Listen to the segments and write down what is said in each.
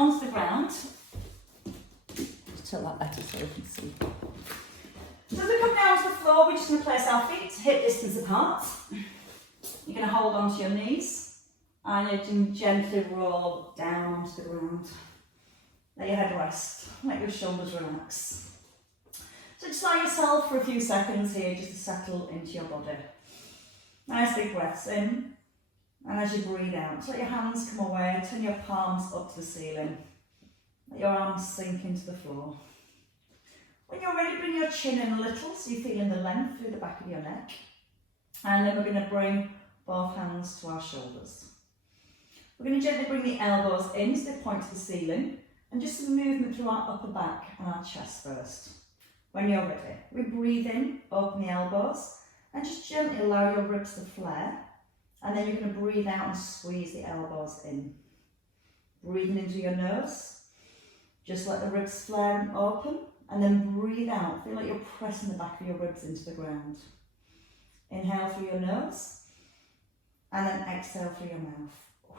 onto the ground. Just tilt that better so you can see. So as we come down to the floor, we're just going to place our feet hip distance apart. You're going to hold onto your knees and you're going to gently roll down onto the ground. Let your head rest, let your shoulders relax. So just allow yourself for a few seconds here just to settle into your body. Nice big breaths in, and as you breathe out, let your hands come away, turn your palms up to the ceiling. Let your arms sink into the floor. When you're ready, bring your chin in a little so you're feeling the length through the back of your neck. And then we're going to bring both hands to our shoulders. We're going to gently bring the elbows in so they point to the ceiling, and just some movement through our upper back and our chest first. When you're ready, we breathe in, open the elbows, and just gently allow your ribs to flare. And then you're going to breathe out and squeeze the elbows in. Breathing into your nose, just let the ribs flare and open, and then breathe out. Feel like you're pressing the back of your ribs into the ground. Inhale through your nose, and then exhale through your mouth.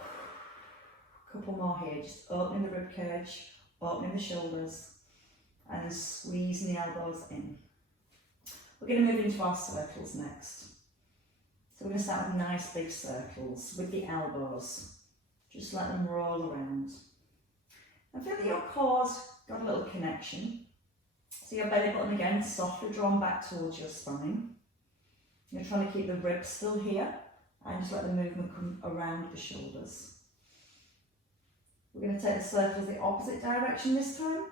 Couple more here, just opening the rib cage, opening the shoulders, and then squeezing the elbows in. We're going to move into our circles next. So we're going to start with nice big circles with the elbows. Just let them roll around. And feel that your core's got a little connection. So your belly button again, softly drawn back towards your spine. You're trying to keep the ribs still here, and just let the movement come around the shoulders. We're going to take the circles the opposite direction this time.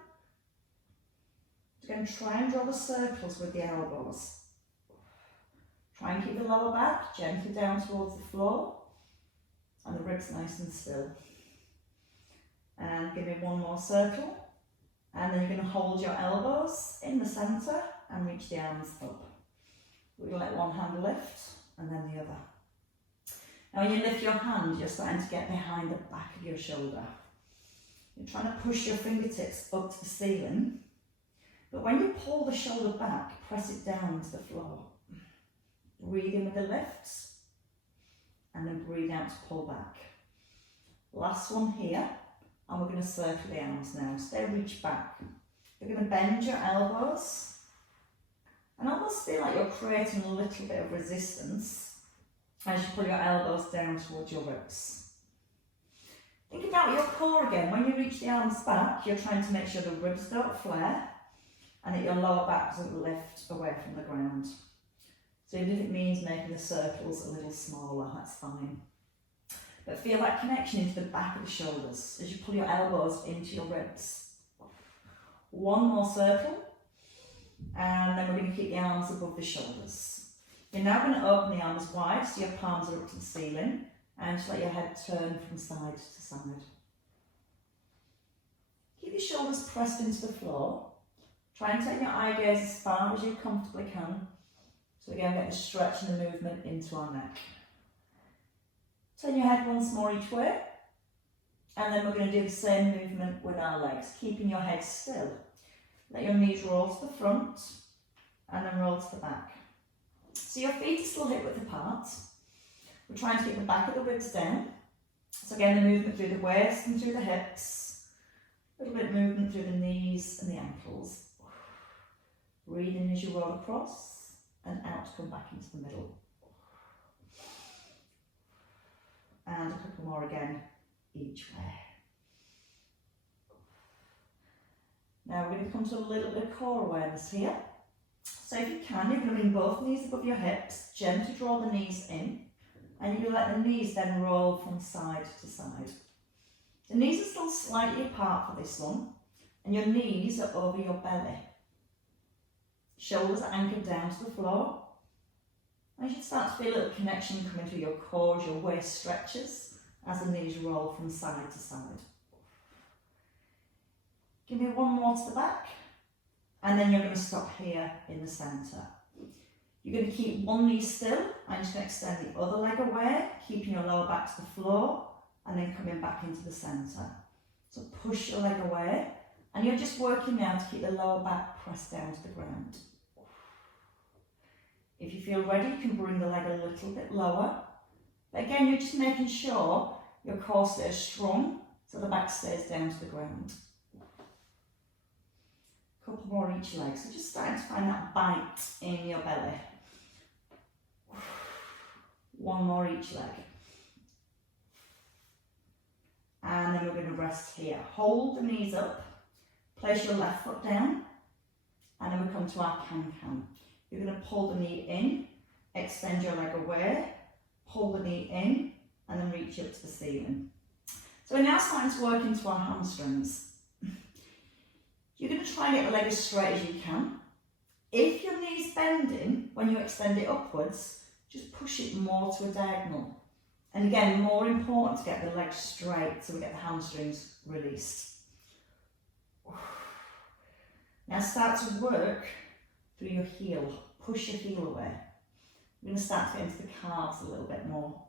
We're going to try and draw the circles with the elbows. Try and keep the lower back gently down towards the floor, and the ribs nice and still. And give me one more circle, and then you're going to hold your elbows in the centre and reach the arms up. We're going to let one hand lift and then the other. Now when you lift your hand, you're starting to get behind the back of your shoulder. You're trying to push your fingertips up to the ceiling, but when you pull the shoulder back, press it down to the floor. Breathe in with the lifts, and then breathe out to pull back. Last one here, and we're going to circle the arms now. Stay reach back. You're going to bend your elbows, and almost feel like you're creating a little bit of resistance as you pull your elbows down towards your ribs. Think about your core again. When you reach the arms back, you're trying to make sure the ribs don't flare and that your lower back doesn't lift away from the ground. So even if it means making the circles a little smaller, that's fine. But feel that connection into the back of the shoulders as you pull your elbows into your ribs. One more circle, and then we're going to keep the arms above the shoulders. You're now going to open the arms wide so your palms are up to the ceiling, and just let your head turn from side to side. Keep your shoulders pressed into the floor. Try and take your eye gaze as far as you comfortably can. So again, get the stretch and the movement into our neck. Turn your head once more each way, and then we're going to do the same movement with our legs, keeping your head still. Let your knees roll to the front, and then roll to the back. So your feet are still hip width apart. We're trying to keep the back of the ribs down. So again, the movement through the waist and through the hips. A little bit of movement through the knees and the ankles. Breathe in as you roll across, and out to come back into the middle. And a couple more again, each way. Now we're going to come to a little bit of core awareness here. So if you can, you're going to bring both knees above your hips, gently draw the knees in, and you're going to let the knees then roll from side to side. The knees are still slightly apart for this one, and your knees are over your belly. Shoulders are anchored down to the floor. And you should start to feel a little connection coming through your core as your waist stretches as the knees roll from side to side. Give me one more to the back, and then you're going to stop here in the centre. You're going to keep one knee still, and you're just going to extend the other leg away, keeping your lower back to the floor, and then coming back into the centre. So push your leg away, and you're just working now to keep the lower back pressed down to the ground. If you feel ready, you can bring the leg a little bit lower. But again, you're just making sure your core stays strong so the back stays down to the ground. A couple more each leg, so just starting to find that bite in your belly. One more each leg. And then we're going to rest here. Hold the knees up, place your left foot down, and then we come to our can-can. You're going to pull the knee in, extend your leg away, pull the knee in, and then reach up to the ceiling. So we're now starting to work into our hamstrings. You're going to try and get the leg as straight as you can. If your knee's bending, when you extend it upwards, just push it more to a diagonal. And again, more important to get the leg straight so we get the hamstrings released. Now start to work through your heel. Push your heel away. We're going to start to get into the calves a little bit more.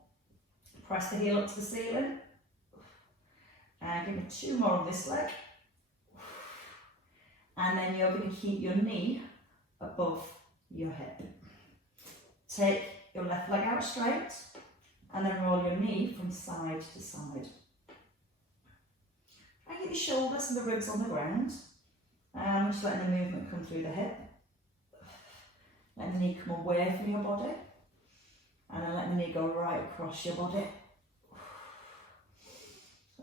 Press the heel up to the ceiling. And give me 2 more on this leg. And then you're going to keep your knee above your hip. Take your left leg out straight and then roll your knee from side to side. Try and get your shoulders and the ribs on the ground. And just letting the movement come through the hip. Letting the knee come away from your body. And then letting the knee go right across your body.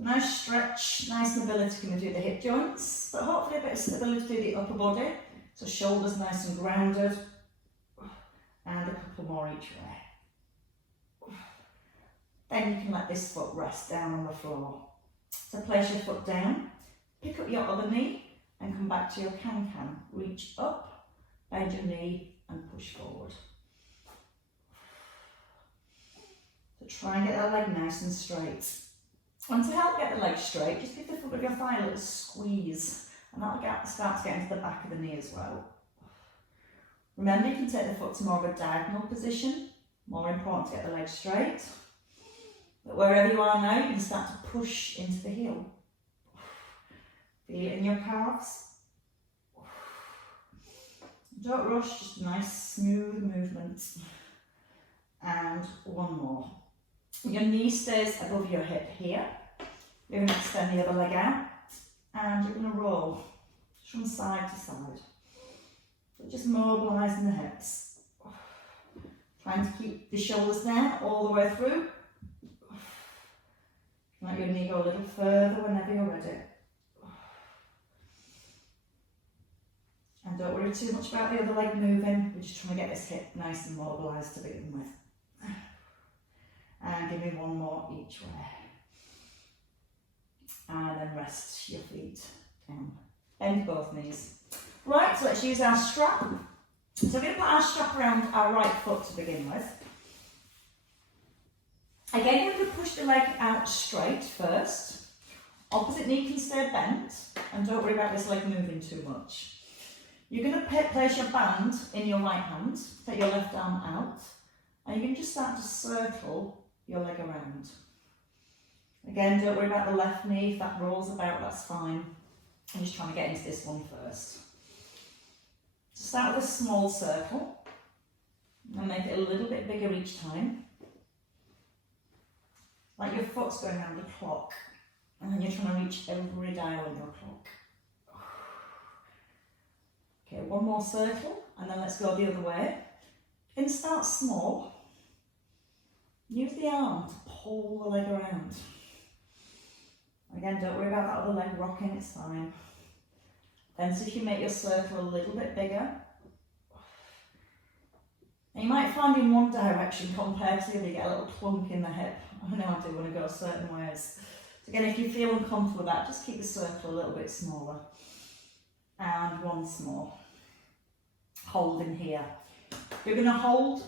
Nice stretch, nice mobility coming through the hip joints, but hopefully a bit of stability through the upper body. So shoulders nice and grounded, and a couple more each way. Then you can let this foot rest down on the floor. So place your foot down, pick up your other knee, and come back to your can-can. Reach up, bend your knee, and push forward. So try and get that leg nice and straight. And to help get the leg straight, just give the foot of your thigh a little squeeze, and that'll start to get into the back of the knee as well. Remember, you can take the foot to more of a diagonal position. More important to get the leg straight. But wherever you are now, you can start to push into the heel. Feel it in your calves. Don't rush, just nice smooth movement. And one more. Your knee stays above your hip here. You're going to extend the other leg out and you're going to roll from side to side. So just mobilising the hips. Trying to keep the shoulders down all the way through. Let your knee go a little further whenever you're ready. And don't worry too much about the other leg moving. We're just trying to get this hip nice and mobilised to begin with. And give me one more each way. And then rest your feet down. Bend both knees. Right, so let's use our strap. So we're going to put our strap around our right foot to begin with. Again, we're going to push the leg out straight first. Opposite knee can stay bent. And don't worry about this leg moving too much. You're going to place your band in your right hand. Take your left arm out. And you can just start to circle your leg around. Again, don't worry about the left knee. If that rolls about, that's fine. I'm just trying to get into this one first. Start with a small circle and make it a little bit bigger each time. Like your foot's going around the clock and then you're trying to reach every dial on your clock. Okay, one more circle and then let's go the other way. And start small. Use the arm to pull the leg around. Again, don't worry about that other leg rocking, it's fine. Then see if you make your circle a little bit bigger. And you might find in one direction compared to the other, you get a little clunk in the hip. I know I do when I go certain ways. So again, if you feel uncomfortable with that, just keep the circle a little bit smaller. And once more. Hold in here. You're going to hold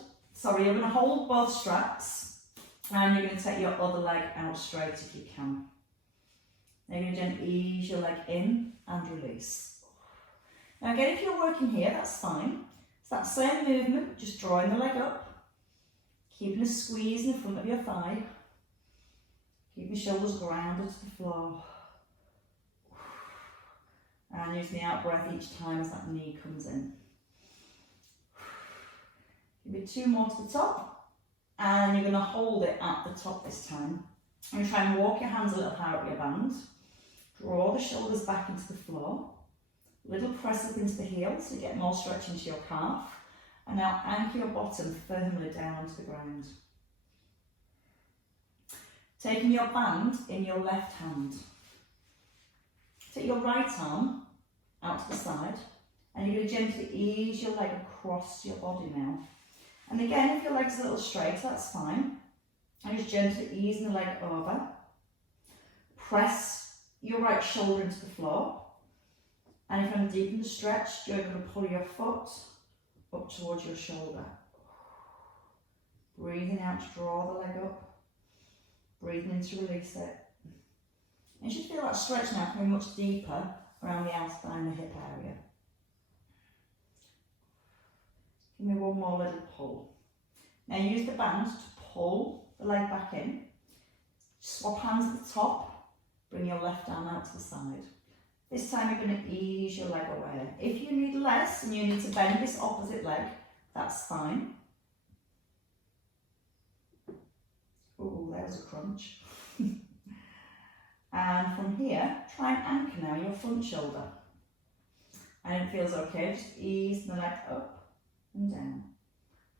both straps. And you're going to take your other leg out straight if you can. Now you're going to gently ease your leg in and release. Now again, if you're working here, that's fine. It's that same movement, just drawing the leg up, keeping a squeeze in the front of your thigh, keeping your shoulders grounded to the floor. And using the out breath each time as that knee comes in. Give me 2 more to the top. And you're going to hold it at the top this time. And try and walk your hands a little higher up your band. Draw the shoulders back into the floor. Little press up into the heel so you get more stretch into your calf. And now anchor your bottom firmly down onto the ground. Taking your band in your left hand. Take your right arm out to the side and you're going to gently ease your leg across your body now. And again, if your leg's a little straight, that's fine. And just gently easing the leg over. Press your right shoulder into the floor. And if you want to deepen the stretch, you're going to pull your foot up towards your shoulder. Breathing out to draw the leg up. Breathing in to release it. And you should feel that stretch now coming much deeper around the outer thigh and the hip area. Give me one more little pull. Now use the band to pull the leg back in. Swap hands at the top. Bring your left arm out to the side. This time you're going to ease your leg away. If you need less and you need to bend this opposite leg, that's fine. Oh, there's a crunch. And from here, try and anchor now your front shoulder. And it feels okay, just ease the leg up and down.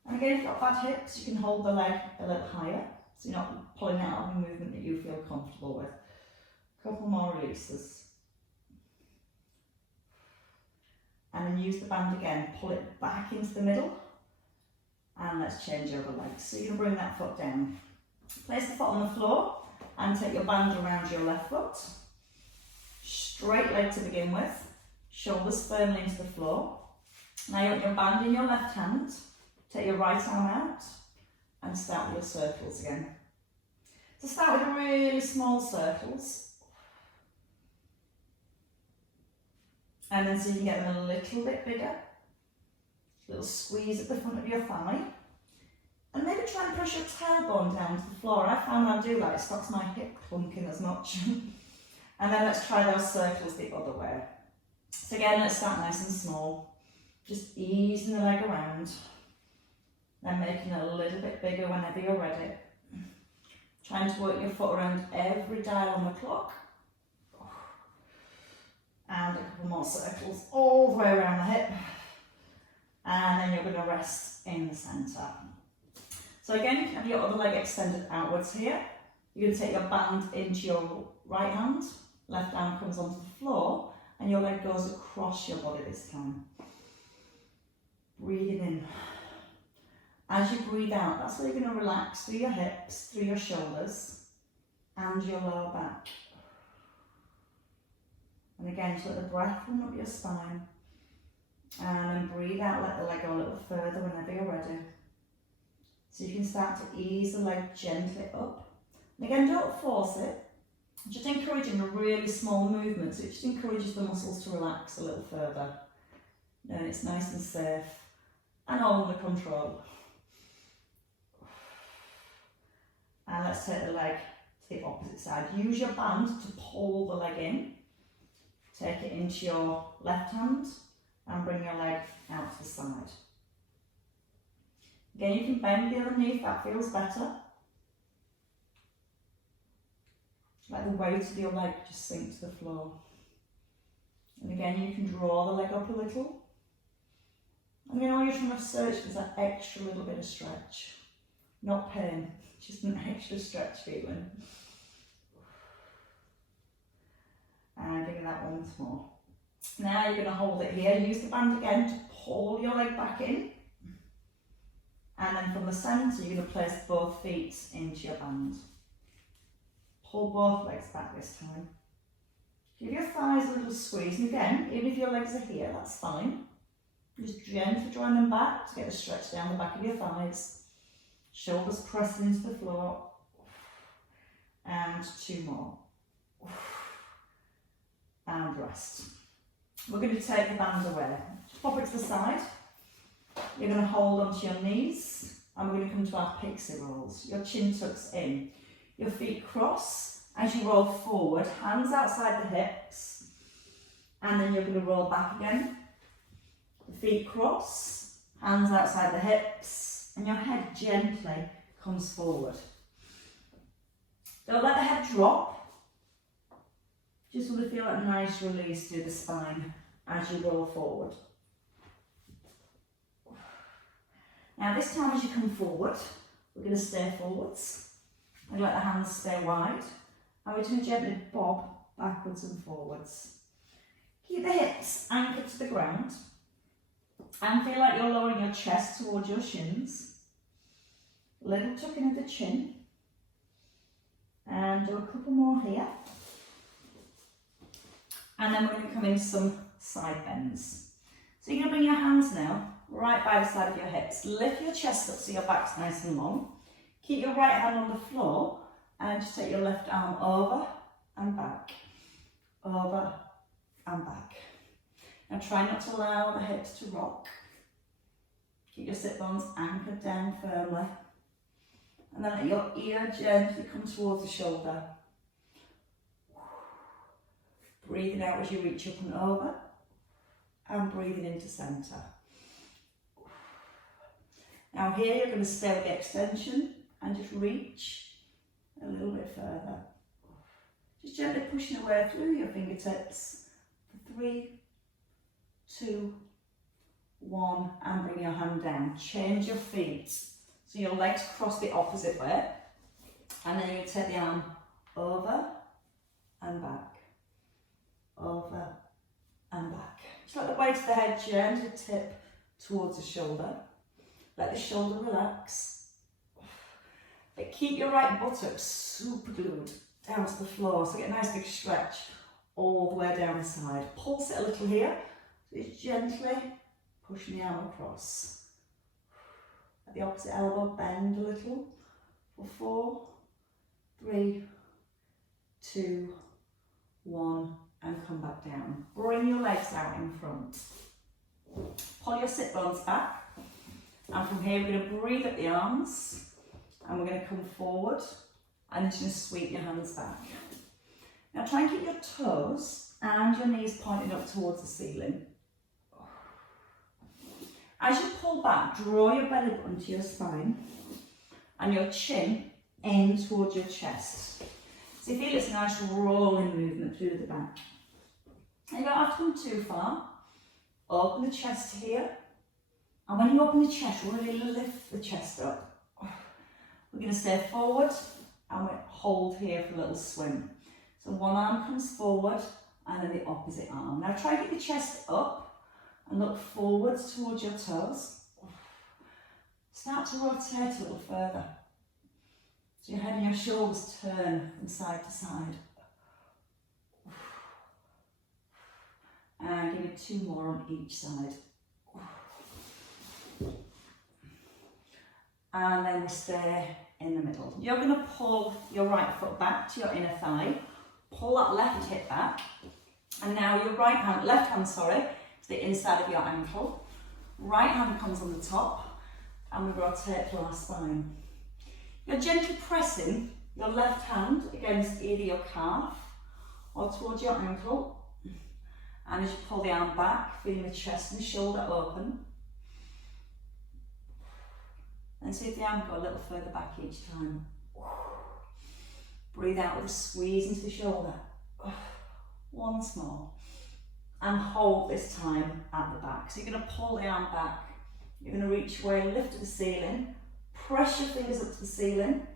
And again, if you've got bad hips, you can hold the leg a little higher, so you're not pulling out of a movement that you feel comfortable with. A couple more releases. And then use the band again, pull it back into the middle. And let's change over legs. So you can bring that foot down. Place the foot on the floor and take your band around your left foot. Straight leg to begin with. Shoulders firmly into the floor. Now you want your band in your left hand. Take your right arm out and start with your circles again. So start with really small circles. And then so you can get them a little bit bigger. A little squeeze at the front of your thigh. And maybe try and push your tailbone down to the floor. I found when I do that, it stops my hip clunking as much. And then let's try those circles the other way. So again, let's start nice and small. Just easing the leg around. Then making it a little bit bigger whenever you're ready. Trying to work your foot around every dial on the clock. And a couple more circles all the way around the hip. And then you're going to rest in the centre. So again, you can have your other leg extended outwards here. You're going to take your band into your right hand. Left arm comes onto the floor. And your leg goes across your body this time. Breathing in. As you breathe out, that's where you're going to relax through your hips, through your shoulders, and your lower back. And again, just let the breath run up your spine. And then breathe out, let the leg go a little further whenever you're ready. So you can start to ease the leg gently up. And again, don't force it. Just encouraging a really small movement, so it just encourages the muscles to relax a little further. Then it's nice and safe and all under control. And let's take the leg to the opposite side. Use your band to pull the leg in. Take it into your left hand and bring your leg out to the side. Again, you can bend the other knee if that feels better. Let the weight of your leg just sink to the floor. And again, you can draw the leg up a little. And then all you're trying to search is that extra little bit of stretch. Not pain, just an extra stretch feeling. And give it that once more. Now you're going to hold it here. Use the band again to pull your leg back in. And then from the centre, you're going to place both feet into your band. Pull both legs back this time. Give your thighs a little squeeze. And again, even if your legs are here, that's fine. Just gently drawing them back to get a stretch down the back of your thighs. Shoulders pressing into the floor. And two more. And rest. We're going to take the band away. Just pop it to the side. You're going to hold onto your knees. And we're going to come to our pixie rolls. Your chin tucks in. Your feet cross as you roll forward. Hands outside the hips. And then you're going to roll back again. The feet cross. Hands outside the hips. And your head gently comes forward. Don't let the head drop. Just want to feel that nice release through the spine as you roll forward. Now this time as you come forward, we're going to stay forwards and let the hands stay wide. And we're going to gently bob backwards and forwards. Keep the hips anchored to the ground and feel like you're lowering your chest towards your shins. A little tucking of the chin. And do a couple more here. And then we're going to come into some side bends. So you're going to bring your hands now right by the side of your hips. Lift your chest up so your back's nice and long. Keep your right hand on the floor and just take your left arm over and back. Over and back. Now try not to allow the hips to rock. Keep your sit bones anchored down firmly. And then let your ear gently come towards the shoulder. Breathing out as you reach up and over. And breathing into centre. Now here you're going to stay with the extension and just reach a little bit further. Just gently pushing away through your fingertips. 3, 2, 1, and bring your hand down. Change your feet. So your legs cross the opposite way. And then you take the arm over and back. Over and back. Just let the weight of the head gently tip towards the shoulder. Let the shoulder relax. But keep your right buttock super glued down to the floor. So get a nice big stretch all the way down the side. Pulse it a little here. Just gently pushing the arm across. At the opposite elbow, bend a little. For 4, 3, 2, 1, and come back down. Bring your legs out in front. Pull your sit bones back. And from here, we're going to breathe up the arms. And we're going to come forward. And then just sweep your hands back. Now try and keep your toes and your knees pointing up towards the ceiling. As you pull back, draw your belly button to your spine and your chin in towards your chest. So you feel it's a nice rolling movement through the back. You don't have to come too far. Open the chest here. And when you open the chest, really lift the chest up. We're going to stay forward and we hold here for a little swim. So one arm comes forward and then the opposite arm. Now try to get the chest up. And look forwards towards your toes. Start to rotate a little further. So your head and your shoulders turn from side to side. And give me 2 more on each side. And then we stay in the middle. You're going to pull your right foot back to your inner thigh. Pull that left hip back. And now your left hand, the inside of your ankle. Right hand comes on the top and we rotate to our spine. You're gently pressing your left hand against either your calf or towards your ankle. And as you pull the arm back, feeling the chest and the shoulder open. And see if the arm go a little further back each time. Breathe out with a squeeze into the shoulder. Once more. And hold this time at the back. So you're going to pull the arm back. You're going to reach away, lift to the ceiling. Press your fingers up to the ceiling.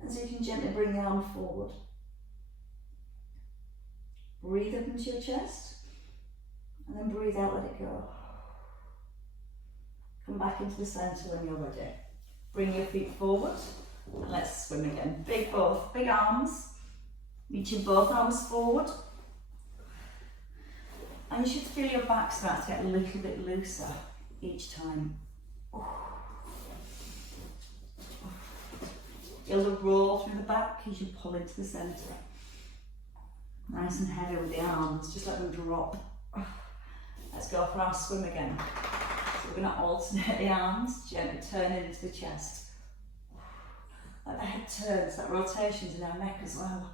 And so you can gently bring the arm forward. Breathe up into your chest. And then breathe out, let it go. Come back into the centre when you're ready. Bring your feet forward. And let's swim again. Big arms. Reaching both arms forward. And you should feel your back start to get a little bit looser each time. Feel the roll through the back as you pull into the centre. Nice and heavy with the arms, just let them drop. Let's go for our swim again. So we're going to alternate the arms, gently turn into the chest. Let the head turn, so that rotation's in our neck as well.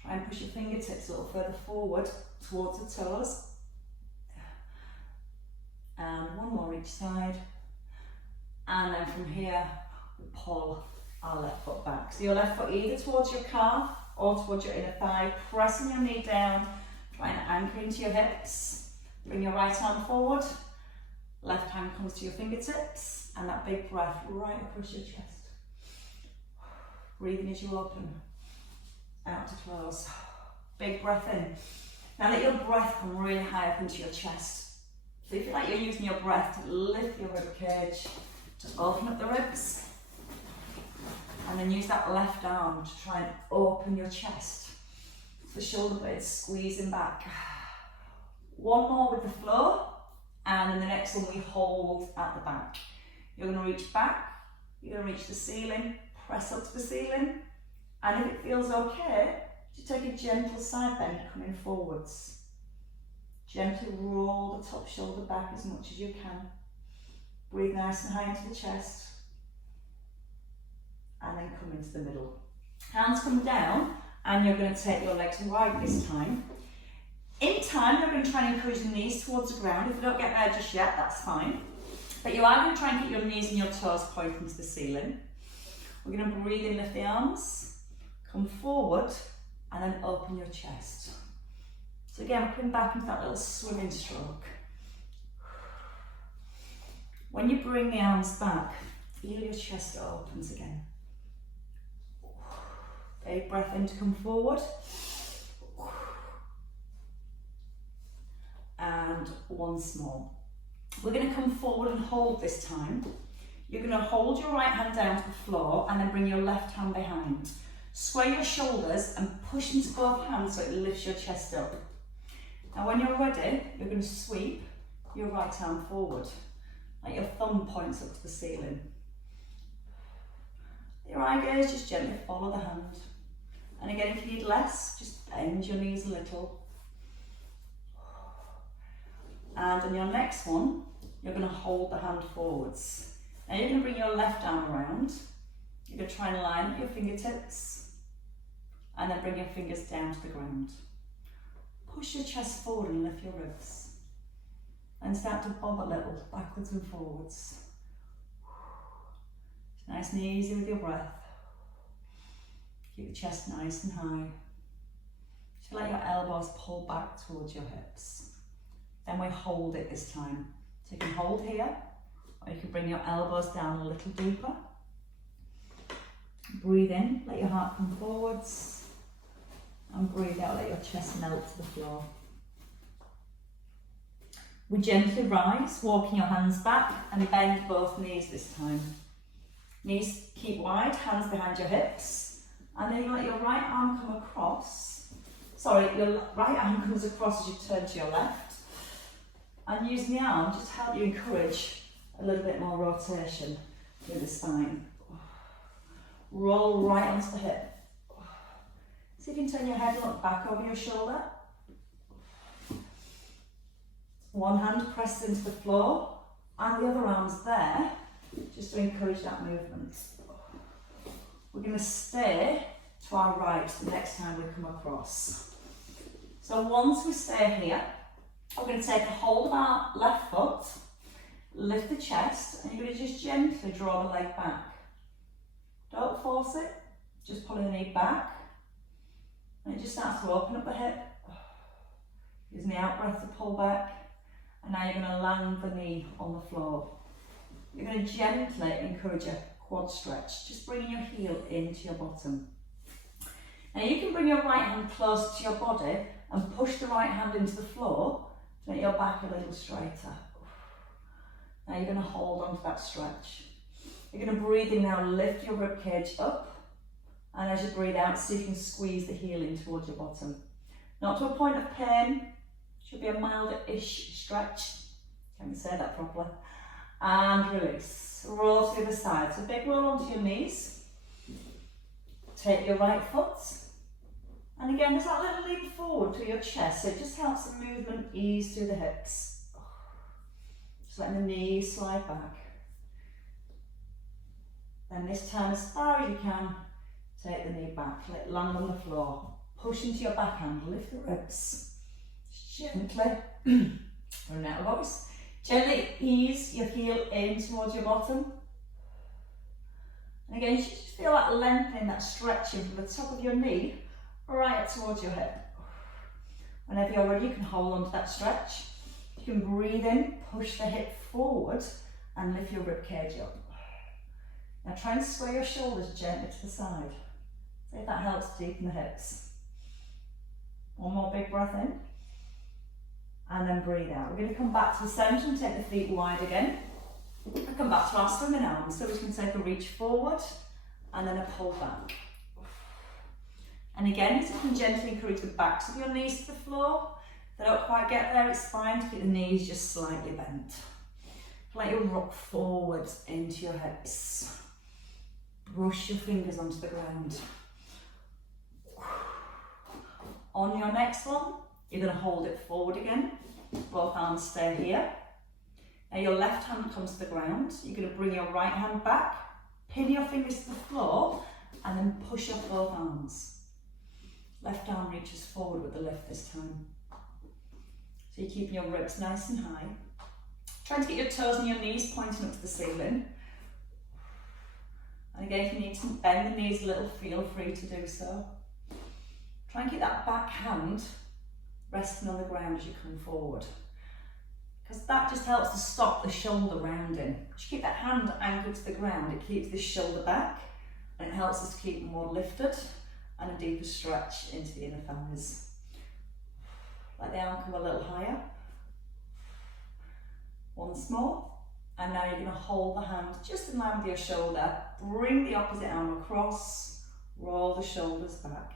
Try and push your fingertips a little further forward towards the toes. And one more each side. And then from here, we pull our left foot back. So your left foot either towards your calf or towards your inner thigh, pressing your knee down, trying to anchor into your hips. Bring your right arm forward, left hand comes to your fingertips, and that big breath right across your chest. Breathing as you open, out to close. Big breath in. Now let your breath come really high up into your chest. So if you feel like you're using your breath to lift your rib cage, just open up the ribs. And then use that left arm to try and open your chest. The shoulder blades squeezing back. One more with the flow, and then the next one we hold at the back. You're going to reach back, you're going to reach the ceiling, press up to the ceiling, and if it feels okay, just take a gentle side bend coming forwards. Gently roll the top shoulder back as much as you can. Breathe nice and high into the chest. And then come into the middle. Hands come down, and you're going to take your legs wide this time. In time, you're going to try and encourage the knees towards the ground. If you don't get there just yet, that's fine. But you are going to try and get your knees and your toes pointing to the ceiling. We're going to breathe in, lift the arms, come forward, and then open your chest. So again, we're coming back into that little swimming stroke. When you bring the arms back, feel your chest opens again. Big breath in to come forward. And one small. We're going to come forward and hold this time. You're going to hold your right hand down to the floor and then bring your left hand behind. Square your shoulders and push into both hands so it lifts your chest up. Now when you're ready, you're going to sweep your right arm forward. Like your thumb points up to the ceiling. Your eye gaze, just gently follow the hand. And again, if you need less, just bend your knees a little. And on your next one, you're going to hold the hand forwards. Now you're going to bring your left arm around. You're going to try and line up your fingertips. And then bring your fingers down to the ground. Push your chest forward and lift your ribs. And start to bob a little, backwards and forwards. Nice and easy with your breath. Keep the chest nice and high. Just let your elbows pull back towards your hips. Then we hold it this time. So you can hold here, or you can bring your elbows down a little deeper. Breathe in, let your heart come forwards. And breathe out, let your chest melt to the floor. We gently rise, walking your hands back and bend both knees this time. Knees keep wide, hands behind your hips. And then you let your right arm come across. Your right arm comes across as you turn to your left. And using the arm, just help you encourage a little bit more rotation through the spine. Roll right onto the hip. See if you can turn your head and look back over your shoulder. One hand pressed into the floor and the other arm's there, just to encourage that movement. We're going to stay to our right the next time we come across. So once we stay here, we're going to take a hold of our left foot, lift the chest, and you're going to just gently draw the leg back. Don't force it, just pulling the knee back. And it just starts to open up the hip. Using the out breath to pull back. And now you're going to land the knee on the floor. You're going to gently encourage a quad stretch, just bringing your heel into your bottom. Now you can bring your right hand close to your body and push the right hand into the floor to make your back a little straighter. Now you're going to hold on to that stretch. You're going to breathe in now, lift your rib cage up, and as you breathe out, see if you can squeeze the heel in towards your bottom. Not to a point of pain, should be a mild-ish stretch. Can you say that properly? And release. Roll to the other side. So big roll onto your knees. Take your right foot. And again, there's that little lean forward to your chest. So it just helps the movement ease through the hips. Just letting the knees slide back. Then this time, as far as you can, take the knee back. Let it land on the floor. Push into your backhand. Lift the ribs. Gently, run out of voice. Gently ease your heel in towards your bottom. And again, you should just feel that lengthening, that stretching from the top of your knee right up towards your hip. Whenever you're ready, you can hold on to that stretch. You can breathe in, push the hip forward and lift your rib cage up. Now try and sway your shoulders gently to the side. See if that helps to deepen the hips. One more big breath in. And then breathe out. We're going to come back to the centre and take the feet wide again. And come back to our swimming arms. So we can take a reach forward and then a pull back. And again, you can gently encourage the backs of your knees to the floor. If they don't quite get there, it's fine to keep the knees just slightly bent. Like you'll rock forwards into your hips. Brush your fingers onto the ground. On your next one, you're going to hold it forward again. Both arms stay here. Now your left hand comes to the ground. You're going to bring your right hand back, pin your fingers to the floor, and then push up both arms. Left arm reaches forward with the lift this time. So you're keeping your ribs nice and high. Trying to get your toes and your knees pointing up to the ceiling. And again, if you need to bend the knees a little, feel free to do so. Try and keep that back hand resting on the ground as you come forward. Because that just helps to stop the shoulder rounding. As you keep that hand anchored to the ground, it keeps the shoulder back and it helps us to keep more lifted and a deeper stretch into the inner thighs. Let the arm come a little higher. Once more. And now you're going to hold the hand just in line with your shoulder. Bring the opposite arm across. Roll the shoulders back.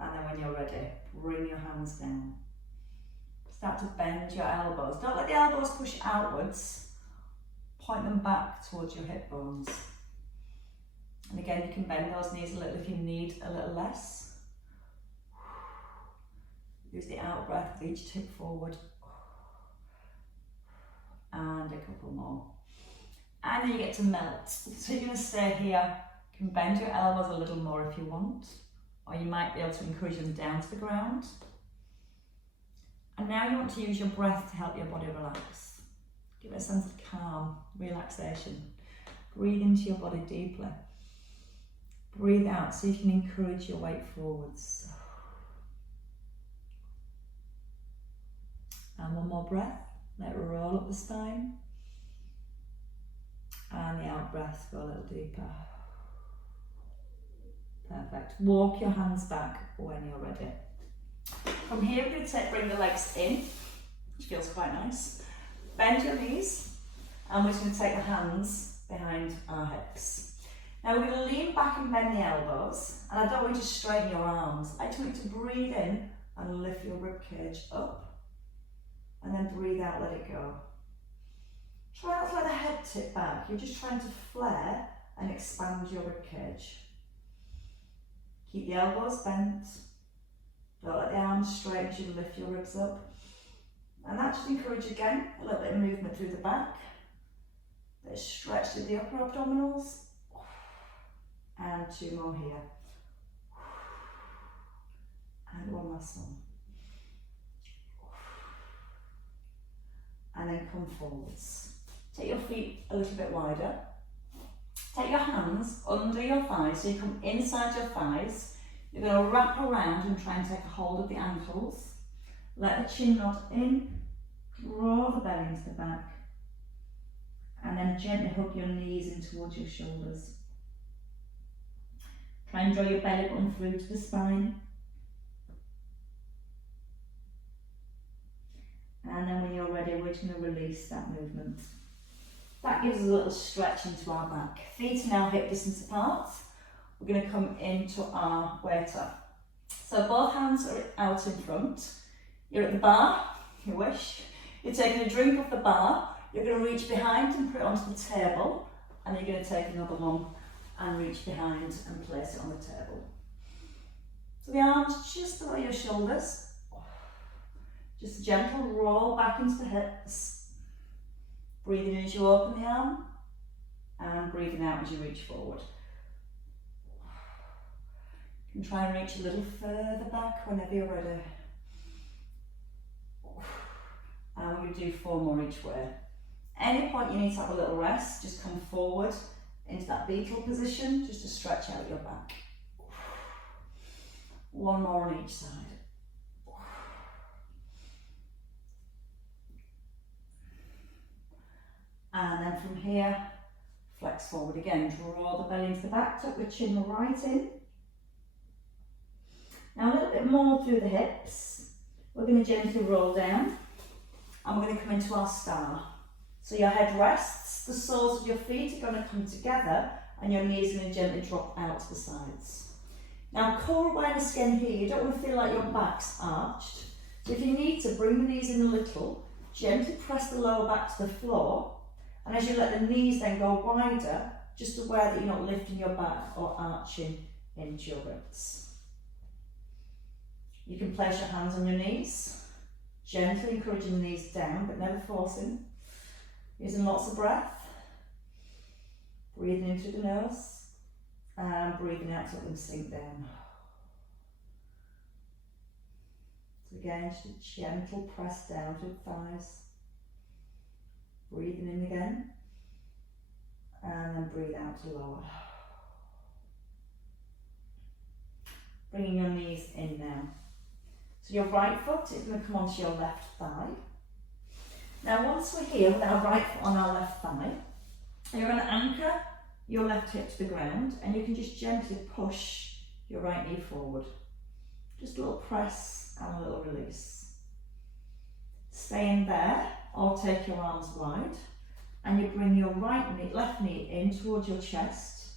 And then when you're ready, bring your hands down. Start to bend your elbows. Don't let the elbows push outwards. Point them back towards your hip bones. And again, you can bend those knees a little if you need a little less. Use the out breath with each tip forward. And a couple more. And then you get to melt. So you're going to stay here. You can bend your elbows a little more if you want. Or you might be able to encourage them down to the ground. And now you want to use your breath to help your body relax. Give it a sense of calm, relaxation. Breathe into your body deeply. Breathe out so you can encourage your weight forwards. And one more breath. Let it roll up the spine. And the out breath, go a little deeper. Perfect. Walk your hands back when you're ready. From here, we're going to bring the legs in, which feels quite nice. Bend your knees, and we're just going to take the hands behind our hips. Now we're going to lean back and bend the elbows, and I don't want you to straighten your arms. I just want you to breathe in and lift your rib cage up, and then breathe out, let it go. Try not to let the head tip back. You're just trying to flare and expand your rib cage. Keep the elbows bent. Don't let the arms straight as you lift your ribs up. And that just encourages again a little bit of movement through the back. Bit of stretch through the upper abdominals. And two more here. And one last one. And then come forwards. Take your feet a little bit wider. Take your hands under your thighs, so you come inside your thighs. You're going to wrap around and try and take a hold of the ankles. Let the chin nod in, draw the belly into the back, and then gently hook your knees in towards your shoulders. Try and draw your belly button through to the spine. And then when you're ready, we're just going to release that movement. That gives us a little stretch into our back. Feet are now hip distance apart. We're going to come into our weight up. So both hands are out in front. You're at the bar, if you wish. You're taking a drink off the bar. You're going to reach behind and put it onto the table. And you're going to take another one and reach behind and place it on the table. So the arms just below your shoulders. Just a gentle roll back into the hips. Breathing in as you open the arm, and breathing out as you reach forward. You can try and reach a little further back whenever you're ready. And we're going to do 4 more each way. Any point you need to have a little rest, just come forward into that beetle position, just to stretch out your back. One more on each side. And then from here, flex forward again. Draw the belly into the back, tuck the chin right in. Now a little bit more through the hips. We're going to gently roll down and we're going to come into our star. So your head rests, the soles of your feet are going to come together and your knees are going to gently drop out to the sides. Now core awareness again here, you don't want to feel like your back's arched. So if you need to, bring the knees in a little, gently press the lower back to the floor, and as you let the knees then go wider, just aware that you're not lifting your back or arching into your ribs. You can place your hands on your knees, gently encouraging the knees down but never forcing. Using lots of breath. Breathing in through the nose and breathing out to let them sink down. So again, just a gentle press down to the thighs. Breathing in again and then breathe out to lower. Bringing your knees in now. So your right foot is going to come onto your left thigh. Now once we're here with our right foot on our left thigh, you're going to anchor your left hip to the ground and you can just gently push your right knee forward. Just a little press and a little release. Stay in there or take your arms wide and you bring your left knee in towards your chest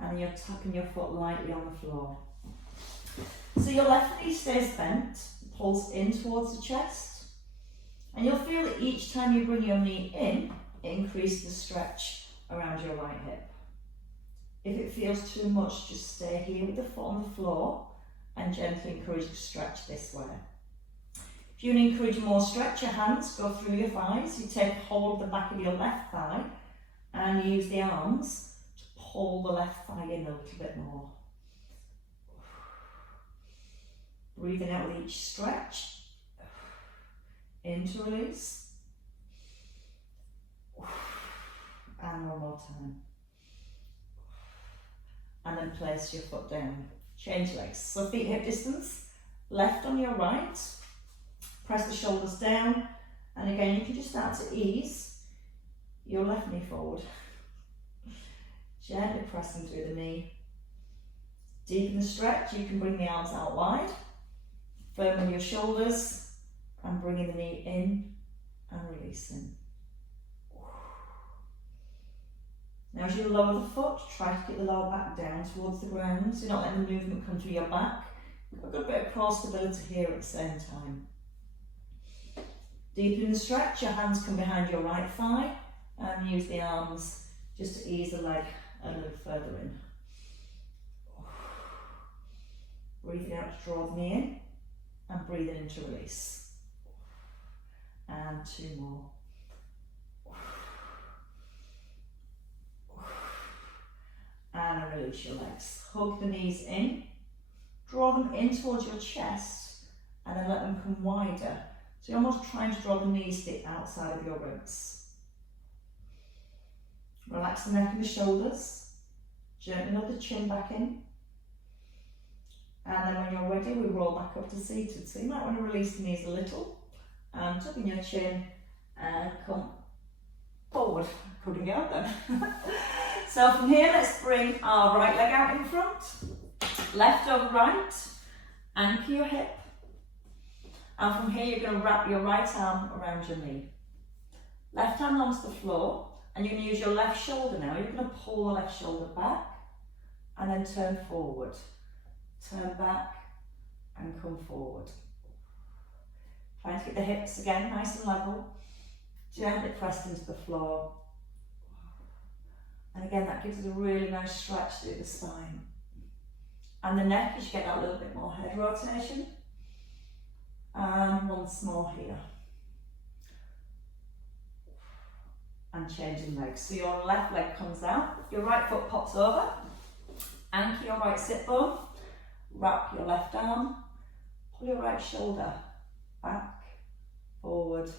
and you're tucking your foot lightly on the floor. So your left knee stays bent, pulls in towards the chest, and you'll feel that each time you bring your knee in, it increases the stretch around your right hip. If it feels too much, just stay here with the foot on the floor and gently encourage you to stretch this way. If you want to encourage more stretch, your hands go through your thighs. You take hold of the back of your left thigh and use the arms to pull the left thigh in a little bit more. Breathing out with each stretch. Into release. And one more time. And then place your foot down. Change legs. So feet hip distance. Left on your right. Press the shoulders down. And again, you can just start to ease your left knee forward. Gently pressing through the knee. Deepen the stretch. You can bring the arms out wide. Firm with your shoulders and bringing the knee in and releasing. Now as you lower the foot, try to get the lower back down towards the ground so you're not letting the movement come through your back. Got a good bit of core stability here at the same time. Deepen the stretch, your hands come behind your right thigh and use the arms just to ease the leg a little further in. Breathing out to draw the knee in. And breathing in to release. And two more. And release your legs. Hug the knees in. Draw them in towards your chest and then let them come wider. So you're almost trying to draw the knees to the outside of your ribs. Relax the neck and the shoulders. Gently let the chin back in. And then when you're ready, we roll back up to seated. So you might want to release the knees a little and tuck in your chin and come forward. Couldn't get up then. So from here, let's bring our right leg out in front. Left over right. Anchor your hip. And from here, you're going to wrap your right arm around your knee. Left hand onto the floor. And you're going to use your left shoulder now. You're going to pull the left shoulder back and then turn forward. Turn back and come forward. Trying to get the hips again nice and level. Gently pressed into the floor. And again, that gives us a really nice stretch through the spine. And the neck, as you get that little bit more head rotation. And once more here. And changing legs. So your left leg comes out, your right foot pops over. Anchor your right sit bone. Wrap your left arm, pull your right shoulder back, forward,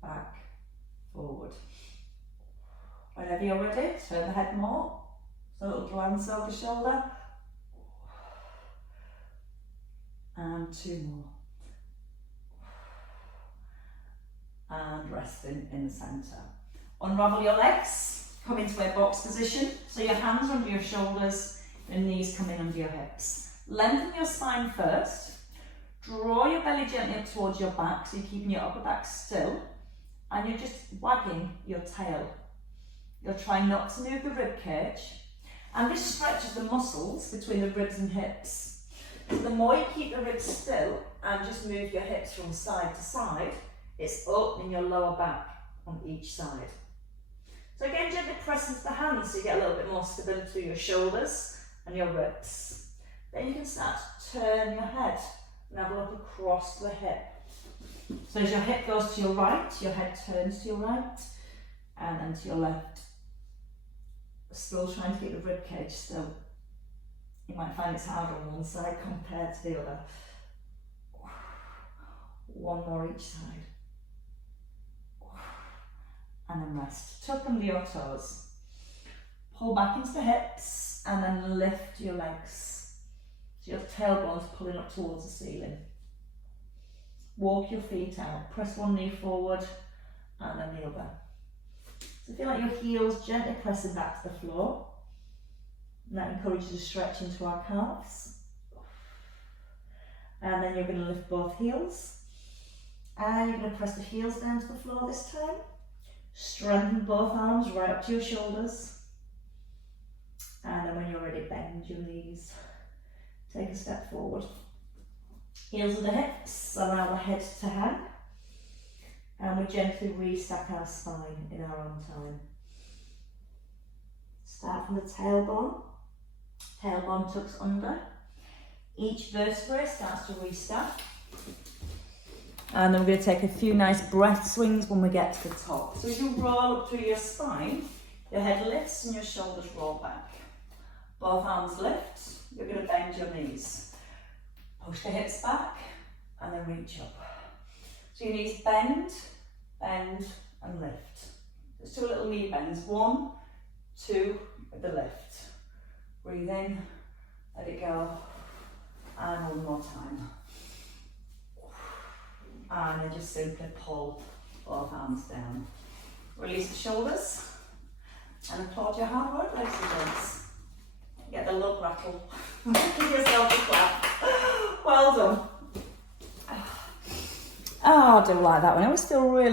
back, forward. Whenever you're ready, turn the head more, So a little glance over the shoulder. And 2 more. And resting in the centre. Unravel your legs, come into a box position. So your hands under your shoulders, your knees come in under your hips. Lengthen your spine first. Draw your belly gently up towards your back, so you're keeping your upper back still. And you're just wagging your tail. You're trying not to move the rib cage. And this stretches the muscles between the ribs and hips. So the more you keep the ribs still and just move your hips from side to side, it's opening your lower back on each side. So again, gently press into the hands so you get a little bit more stability through your shoulders and your ribs. Then you can start to turn your head and have a look across the hip. So as your hip goes to your right, your head turns to your right and then to your left. Still trying to keep the rib cage still. You might find it's harder on one side compared to the other. 1 more each side. And then rest. Tuck under your toes. Pull back into the hips and then lift your legs. So your tailbone's pulling up towards the ceiling. Walk your feet out. Press one knee forward and then the other. So feel like your heels gently pressing back to the floor. And that encourages a stretch into our calves. And then you're going to lift both heels. And you're going to press the heels down to the floor this time. Strengthen both arms right up to your shoulders. And then when you're ready, bend your knees. Take a step forward. Heels of the hips, allow the head to hang. And we gently restack our spine in our own time. Start from the tailbone. Tailbone tucks under. Each vertebrae starts to restack. And then we're going to take a few nice breath swings when we get to the top. So as you roll up through your spine, your head lifts and your shoulders roll back. Both arms lift. You're going to bend your knees. Push the hips back and then reach up. So your knees bend, bend and lift. Just 2 little knee bends. 1, 2 with the lift. Breathe in, let it go, and 1 more time. And then just simply pull both arms down. Release the shoulders and applaud your hard work, ladies and gents. Get the love rattle. Give yourself a clap. Well done. Oh, I do like that one. I always feel really